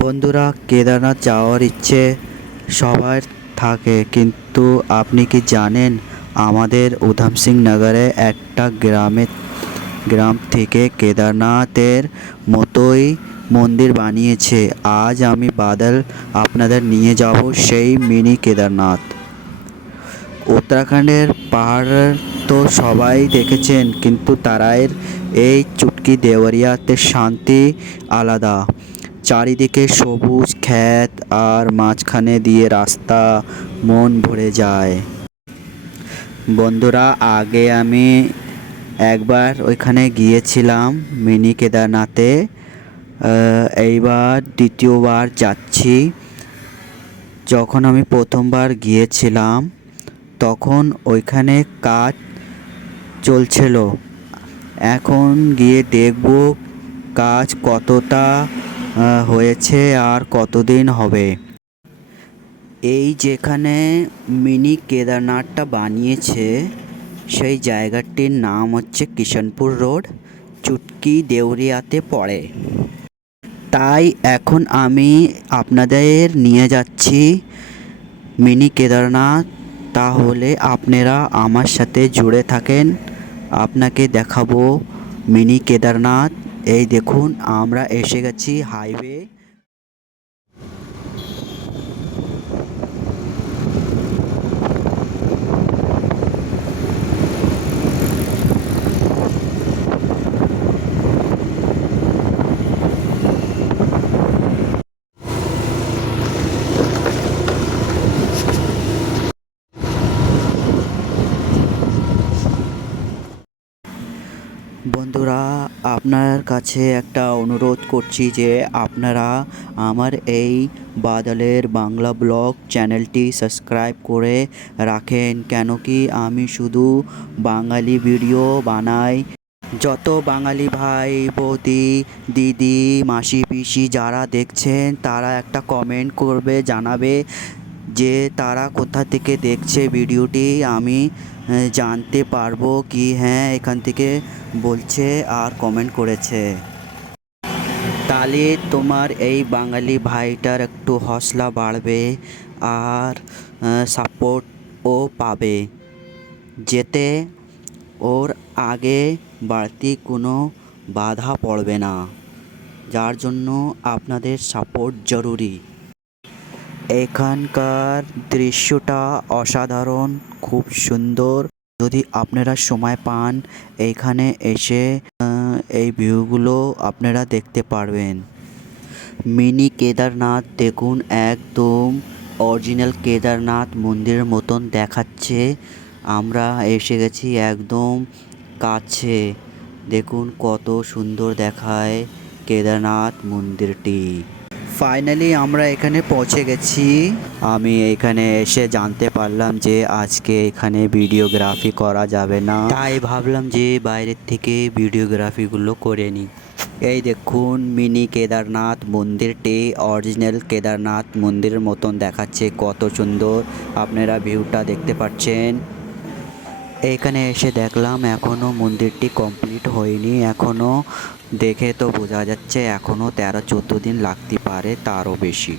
বন্ধুরা, কেদারনাথ যাওয়ার ইচ্ছে সবার থাকে, কিন্তু আপনি কি জানেন আমাদের উধম সিং নগরে একটা গ্রাম থেকে কেদারনাথের মতোই মন্দির বানিয়েছে। আজ আমি বাদল আপনাদের নিয়ে যাব সেই মিনি কেদারনাথ। উত্তরাখণ্ডের পাহাড় তো সবাই দেখেছেন, কিন্তু তারার এই চুটকি দেওয়ারিয়াতে শান্তি আলাদা। চারিদিকে সবুজ ক্ষেত আর মাঝখানে দিয়ে রাস্তা, মন ভরে যায়। বন্ধুরা, আগে আমি একবার ওইখানে গিয়েছিলাম মিনি কেদারনাথে। এইবার দ্বিতীয়বার যাচ্ছি। যখন আমি প্রথমবার গিয়েছিলাম তখন ওইখানে কাজ চলছিল। এখন গিয়ে দেখব কাজ কতটা হয়েছে আর কতদিন হবে। এই যেখানে মিনি কেদারনাথটা বানিয়েছে সেই জায়গাটির নাম হচ্ছে কিষানপুর রোড, চুটকি দেউরিয়াতে পড়ে। তাই এখন আমি আপনাদের নিয়ে যাচ্ছি মিনি কেদারনাথ। তাহলে আপনারা আমার সাথে জুড়ে থাকেন, আপনাকে দেখাবো মিনি কেদারনাথ। এই দেখুন, আমরা এসে গেছি হাইওয়ে। বন্ধুরা, আপনার কাছে একটা অনুরোধ করছি যে আপনারা আমার এই বাদলের বাংলা ব্লগ চ্যানেলটি সাবস্ক্রাইব করে রাখেন, কেন কি আমি শুধু বাঙালি ভিডিও বানাই। যত বাঙালি ভাই, বৌদি, দিদি, মাসি, পিসি যারা দেখছেন তারা একটা কমেন্ট করবে, জানাবে যে তারা কোথা থেকে দেখছে ভিডিওটি। আমি জানতে পারবো কি হ্যাঁ এখান থেকে বলছে আর কমেন্ট করেছে। তাহলে তোমার এই বাঙালি ভাইটার একটু হৌসলা বাড়বে আর সাপোর্টও পাবে, যেতে ওর আগে বাড়তি কোনো বাধা পড়বে না। যার জন্য আপনাদের সাপোর্ট জরুরি। এখানকার দৃশ্যটা অসাধারণ, খুব সুন্দর। যদি আপনারা সময় পান এইখানে এসে এই ভিউগুলো আপনারা দেখতে পারবেন। মিনি কেদারনাথ দেখুন, একদম অরিজিনাল কেদারনাথ মন্দিরের মতন দেখাচ্ছে। আমরা এসে গেছি একদম কাছে। দেখুন কত সুন্দর দেখায় কেদারনাথ মন্দিরটি। ফাইনালি আমরা এখানে পৌঁছে গেছি। আমি এখানে এসে জানতে পারলাম যে আজকে এখানে ভিডিওগ্রাফি করা যাবে না, তাই ভাবলাম যে বাইরের থেকে ভিডিওগ্রাফিগুলো করে নিই। এই দেখুন মিনি কেদারনাথ মন্দিরটি অরিজিনাল কেদারনাথ মন্দিরের মতন দেখাচ্ছে, কত সুন্দর আপনারা ভিউটা দেখতে পাচ্ছেন। এখানে এসে দেখলাম এখনও মন্দিরটি কমপ্লিট হয়নি, এখনও দেখে তো বোঝা যাচ্ছে এখনও 13-14 দিন লাগতে পারে, তারও বেশি।